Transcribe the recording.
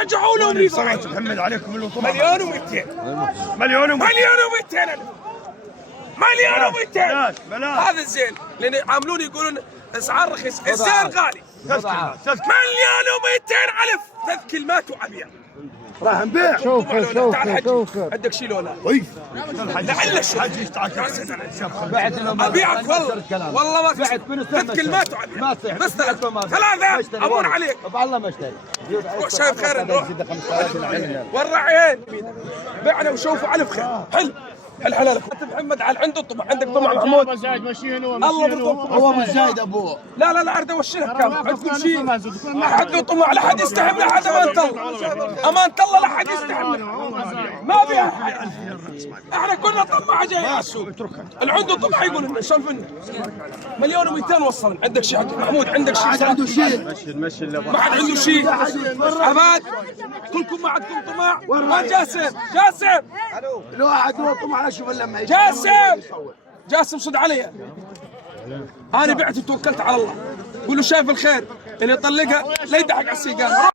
رجعوا لهم اللي صلاة محمد عليكم اللي طمع. مليون و200 مليون و200 مليون و200 بلاش. هذا الزين لان عاملون يقولون اسعار رخيص، الزين غالي. مليون و200 ألف 3 كلمات وعبير راح نبيع. شوف عندك شيء لولا طيب لعل شو حجي اشتعك ابيعك والله ما بعت 3 كلمات وعبير بس 3 امون عليك والله ما اشتري. روح شايف خير نروح والرعيين بعنا وشوفوا ألف خير. حل حلالك محمد على عنده طمع، عندك طمع محمود الله برضه هو مش زايد ابوه. لا اريد اوشلك كم عندكم شيء ما حد طمع، لا حد يستحمل لحد امانة الله لا حد يستحمل ما فيها حد. احنا كنا طمع جاي على السوق اللي عنده طمع يقول لنا شلفنا مليون و200 وصل. عندك شيء محمود؟ عندك شيء؟ عنده شيء ما حد عنده شيء عباد كلكم ما عندكم طمع. وين جاسم؟ الواحد هو طمع اشوف لما جاسم صد علي. انا بعت وتوكلت على الله. قول له شايف الخير اللي يطلقها لا يضحك على السيجاره.